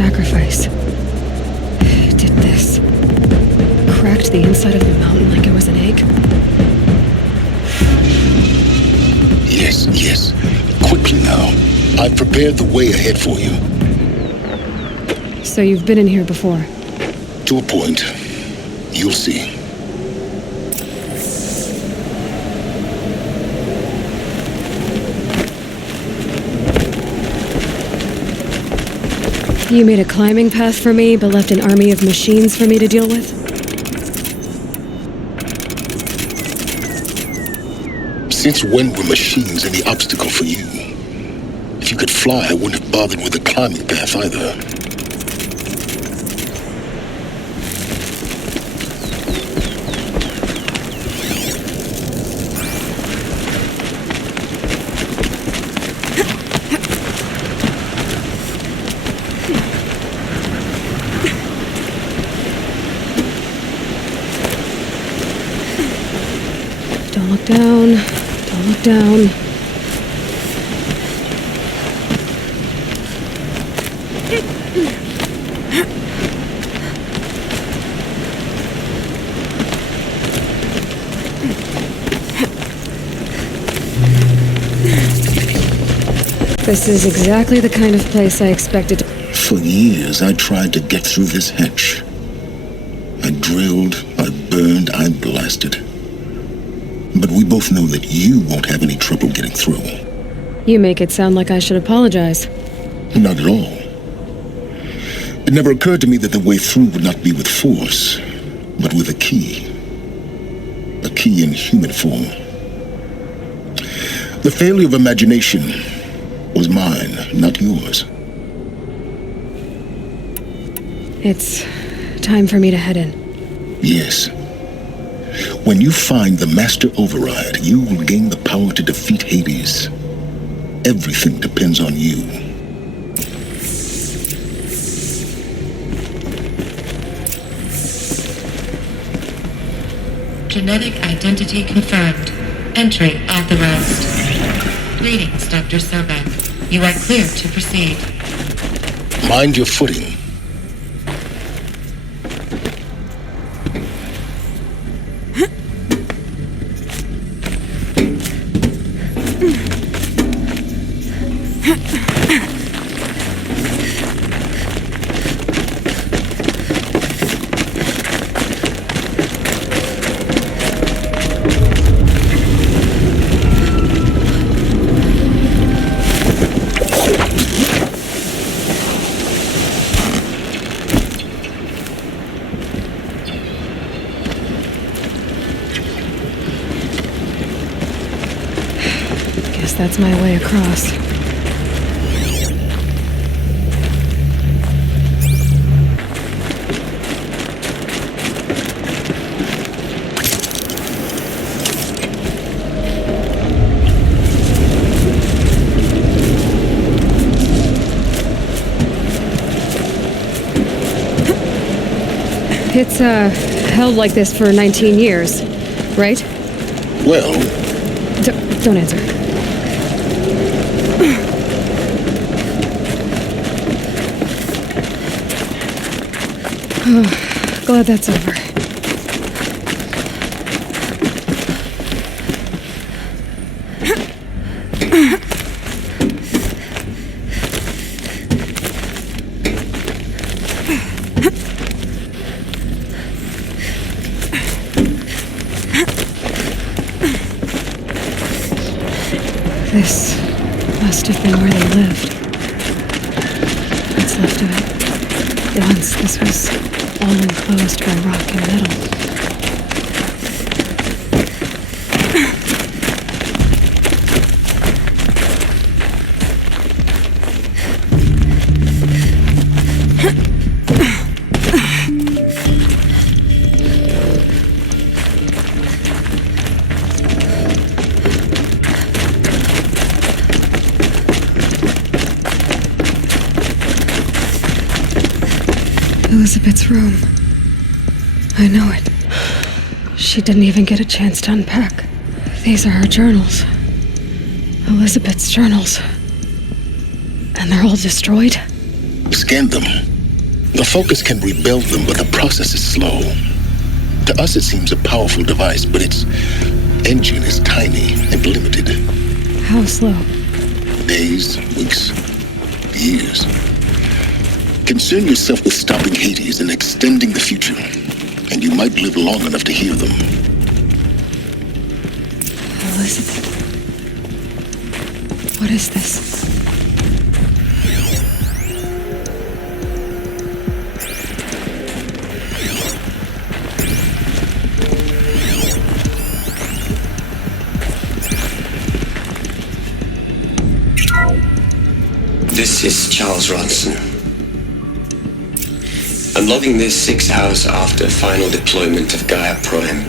sacrifice. It did this. Cracked the inside of the mountain like it was an egg. Yes. Quickly now. I've prepared the way ahead for you. So you've been in here before? To a point. You'll see. You made a climbing path for me, but left an army of machines for me to deal with? Since when were machines any obstacle for you? If you could fly, I wouldn't have bothered with the climbing path either. Don't look down. Don't look down. This is exactly the kind of place I expected to... For years, I tried to get through this hatch. I drilled, I burned, I blasted. But we both know that you won't have any trouble getting through. You make it sound like I should apologize. Not at all. It never occurred to me that the way through would not be with force, but with a key. A key in human form. The failure of imagination was mine, not yours. It's time for me to head in. Yes. When you find the Master Override, you will gain the power to defeat Hades. Everything depends on you. Genetic identity confirmed. Entry authorized. Greetings, Dr. Sobek. You are clear to proceed. Mind your footing. That's my way across. It's, held like this for 19 years, right? Well... Don't answer. Oh, glad that's over. This must have been where they lived. What's left of it. Once this was all enclosed by rock and metal. Elizabeth's room. I know it. She didn't even get a chance to unpack. These are her journals. Elizabeth's journals. And they're all destroyed? Scan them. The focus can rebuild them, but the process is slow. To us, it seems a powerful device, but its engine is tiny and limited. How slow? Days, weeks, years. Concern yourself with stopping Hades and extending the future, and you might live long enough to hear them. Elizabeth. What is this? This is Charles Ronson. I'm logging this 6 hours after final deployment of Gaia Prime.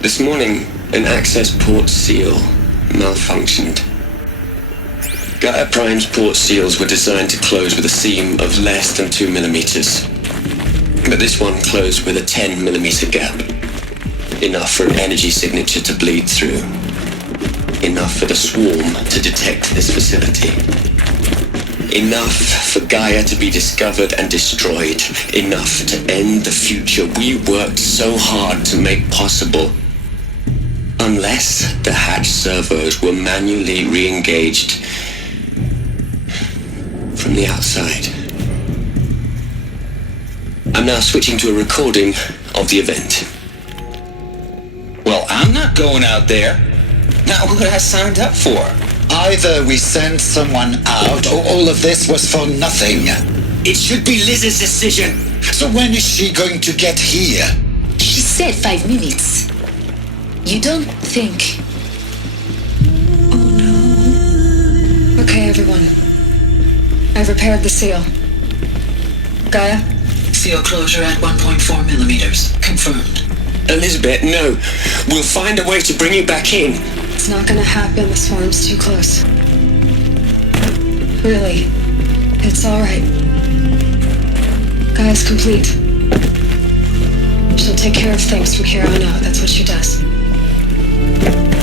This morning, an access port seal malfunctioned. Gaia Prime's port seals were designed to close with a seam of less than 2 millimeters. But this one closed with a 10 millimeter gap. Enough for an energy signature to bleed through. Enough for the swarm to detect this facility. Enough for Gaia to be discovered and destroyed. Enough to end the future we worked so hard to make possible. Unless the hatch servos were manually re-engaged from the outside. I'm now switching to a recording of the event. Well, I'm not going out there. Not what I signed up for. Either we send someone out, or all of this was for nothing. It should be Liz's decision. So when is she going to get here? She said 5 minutes. You don't think... Oh no. Okay, everyone. I've repaired the seal. Gaia? Seal closure at 1.4 millimeters. Confirmed. Elizabeth, no. We'll find a way to bring you back in. It's not gonna happen. The swarm's too close. Really. It's alright. Gaia's complete. She'll take care of things from here on out. That's what she does.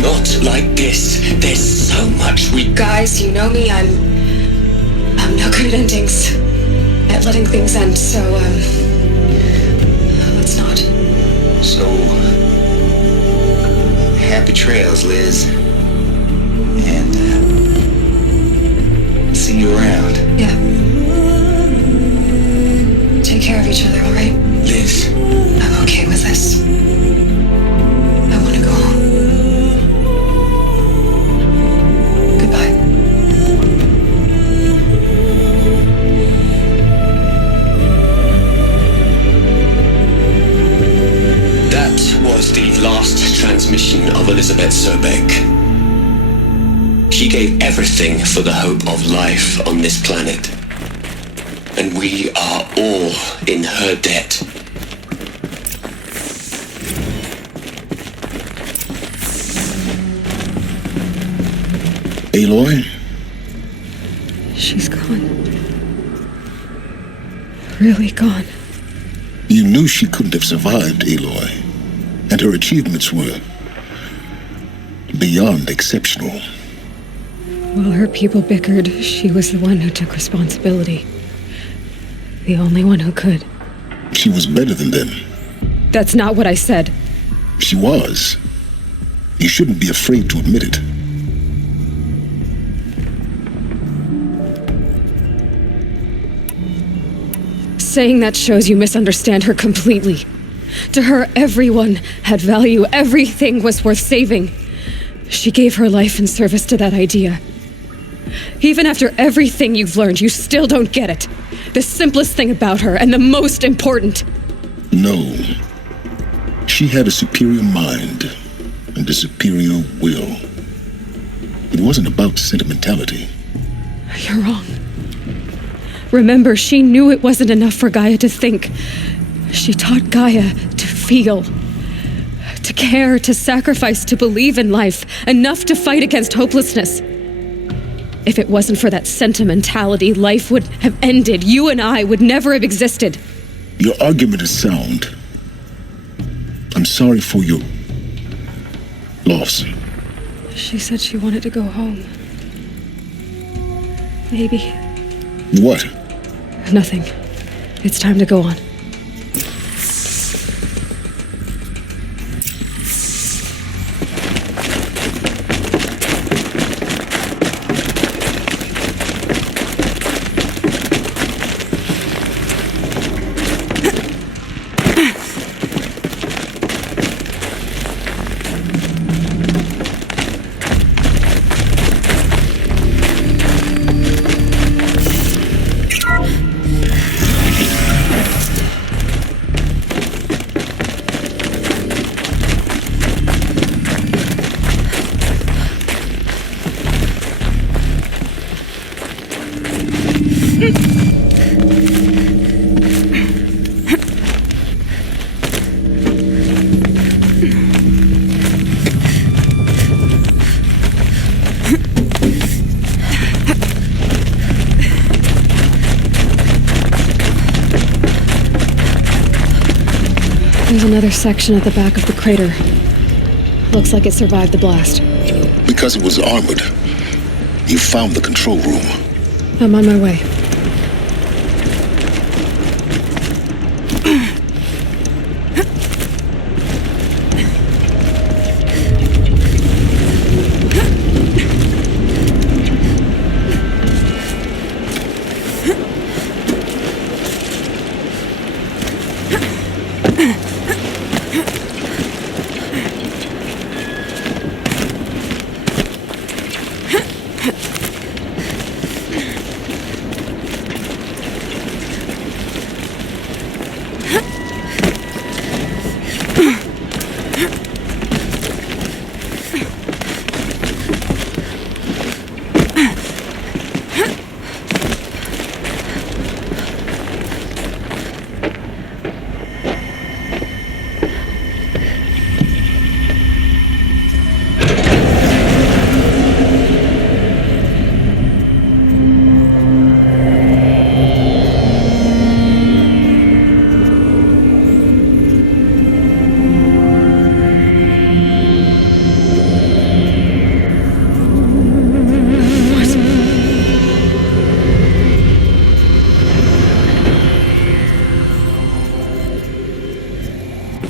Not like this. There's so much we... Guys, you know me. I'm no good at endings. At letting things end, so, let's not. So, happy trails, Liz. And, see you around. Yeah. Take care of each other, alright? Liz. I'm okay with this. I want to go home. Goodbye. That was the last transmission of Elizabeth Sobek. She gave everything for the hope of life on this planet. And we are all in her debt. Aloy? She's gone. Really gone. You knew she couldn't have survived, Aloy. And her achievements were beyond exceptional. While her people bickered, she was the one who took responsibility. The only one who could. She was better than them. That's not what I said. She was. You shouldn't be afraid to admit it. Saying that shows you misunderstand her completely. To her, everyone had value. Everything was worth saving. She gave her life in service to that idea. Even after everything you've learned, you still don't get it. The simplest thing about her, and the most important. No. She had a superior mind and a superior will. It wasn't about sentimentality. You're wrong. Remember, she knew it wasn't enough for Gaia to think. She taught Gaia to feel. To care, to sacrifice, to believe in life. Enough to fight against hopelessness. If it wasn't for that sentimentality, life would have ended. You and I would never have existed. Your argument is sound. I'm sorry for your loss. She said she wanted to go home. Maybe. What? Nothing. It's time to go on. There's another section at the back of the crater. Looks like it survived the blast. Because it was armored. You found the control room. I'm on my way.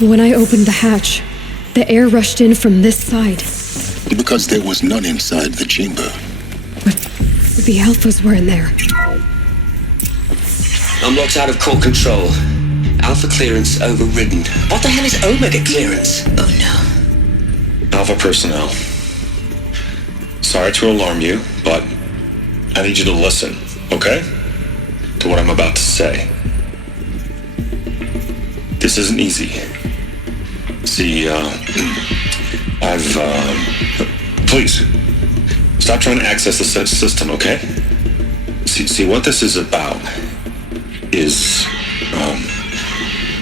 When I opened the hatch, the air rushed in from this side. Because there was none inside the chamber. But the Alphas were in there. I'm locked out of core control. Alpha clearance overridden. What the hell is Omega clearance? Oh no. Alpha personnel. Sorry to alarm you, but I need you to listen, okay? To what I'm about to say. This isn't easy. See, please, stop trying to access the system, okay? See, what this is about is,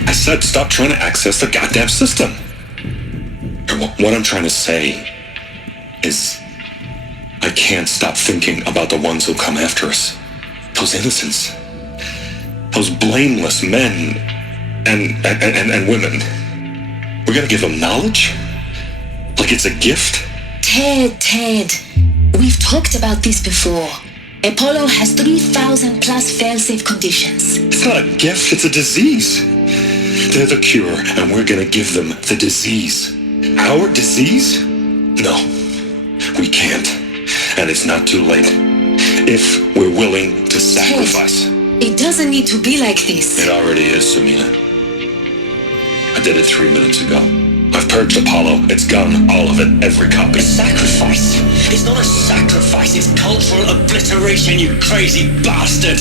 I said stop trying to access the goddamn system. What I'm trying to say is, I can't stop thinking about the ones who come after us. Those innocents. Those blameless men and women. We're gonna give them knowledge? Like it's a gift? Ted. We've talked about this before. Apollo has 3,000 plus fail-safe conditions. It's not a gift, it's a disease. They're the cure, and we're gonna give them the disease. Our disease? No, we can't. And it's not too late. If we're willing to sacrifice. Ted, it doesn't need to be like this. It already is, Samina. I did it 3 minutes ago. I've purged Apollo. It's gone. All of it. Every copy. A sacrifice? It's not a sacrifice. It's cultural obliteration, you crazy bastard.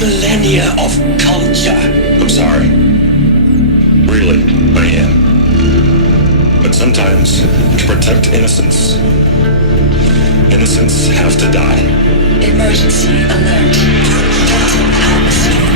Millennia of culture. I'm sorry. Really, I am. But sometimes, to protect innocence, innocents have to die. Emergency alert. Total atmosphere.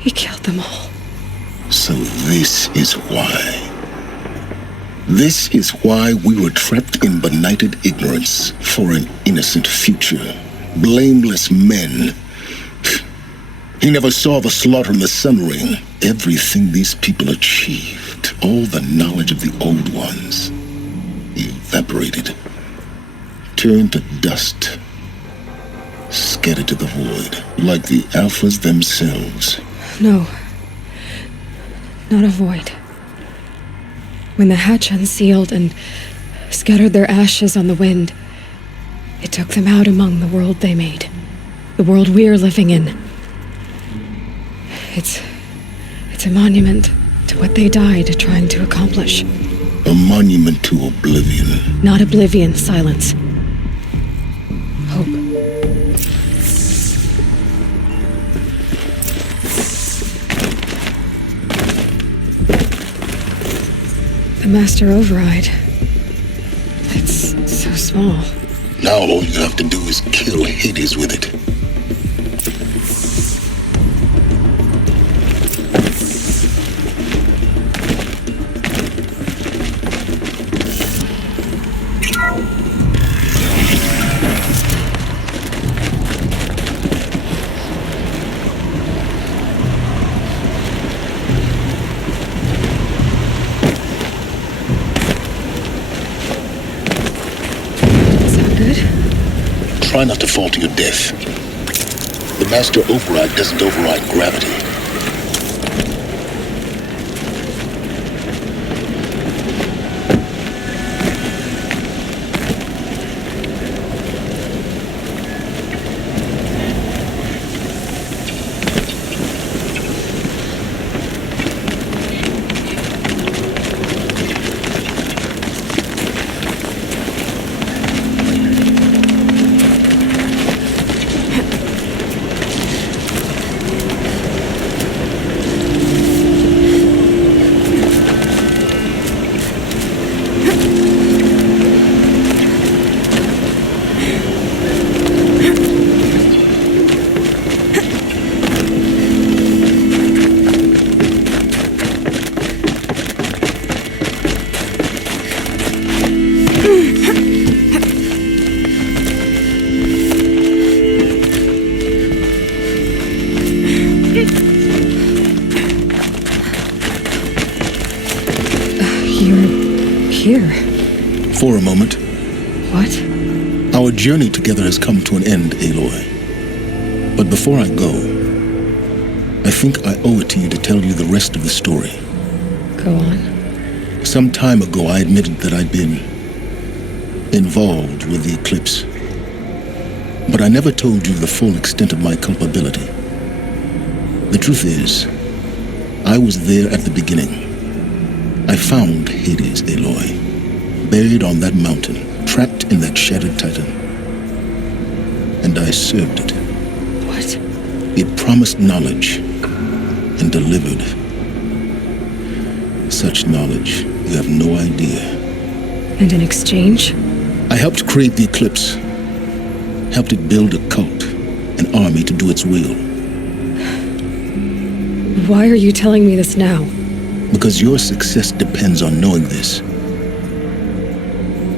He killed them all. So this is why. This is why we were trapped in benighted ignorance for an innocent future. Blameless men. He never saw the slaughter in the Sun Ring. Everything these people achieved, all the knowledge of the old ones, evaporated, turned to dust, scattered to the void, like the Alphas themselves. No. Not a void. When the hatch unsealed and scattered their ashes on the wind, it took them out among the world they made. The world we're living in. It's a monument to what they died trying to accomplish. A monument to oblivion. Not oblivion, silence. Hope. The master override. It's so small. Now all you have to do is kill Hades with it. Try not to fall to your death. The master override doesn't override gravity. For a moment. What? Our journey together has come to an end, Aloy. But before I go, I think I owe it to you to tell you the rest of the story. Go on. Some time ago, I admitted that I'd been involved with the eclipse. But I never told you the full extent of my culpability. The truth is, I was there at the beginning. I found Hades, Aloy. Buried on that mountain, trapped in that shattered titan. And I served it. What? It promised knowledge and delivered. Such knowledge, you have no idea. And in exchange? I helped create the eclipse. Helped it build a cult, an army to do its will. Why are you telling me this now? Because your success depends on knowing this.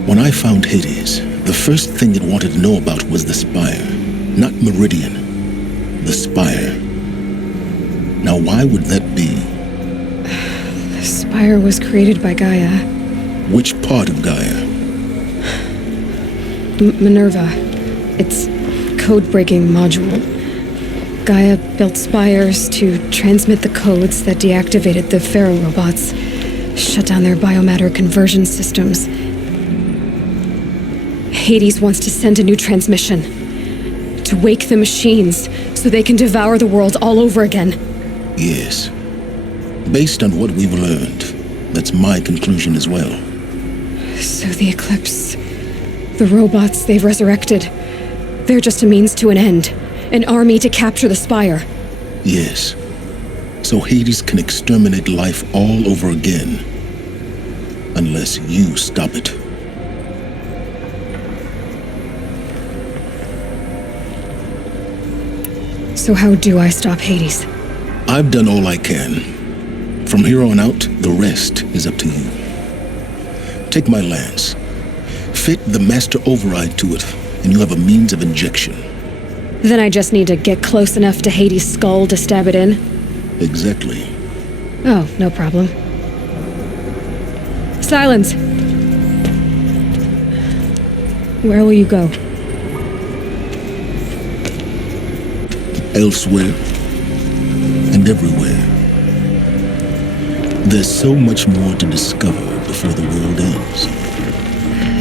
When I found Hades, the first thing it wanted to know about was the Spire. Not Meridian. The Spire. Now why would that be? The Spire was created by Gaia. Which part of Gaia? Minerva. Its code-breaking module. Gaia built spires to transmit the codes that deactivated the Pharaoh robots, shut down their biomatter conversion systems. Hades wants to send a new transmission, to wake the machines so they can devour the world all over again. Yes. Based on what we've learned, that's my conclusion as well. So the Eclipse, the robots they've resurrected, they're just a means to an end, an army to capture the Spire. Yes. So Hades can exterminate life all over again, unless you stop it. So how do I stop Hades? I've done all I can. From here on out, the rest is up to you. Take my lance. Fit the master override to it, and you have a means of injection. Then I just need to get close enough to Hades' skull to stab it in? Exactly. Oh, no problem. Silence! Where will you go? Elsewhere and everywhere. There's so much more to discover before the world ends.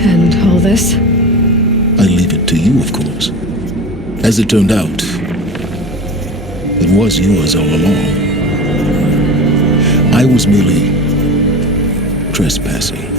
And all this? I leave it to you, of course. As it turned out, it was yours all along. I was merely trespassing.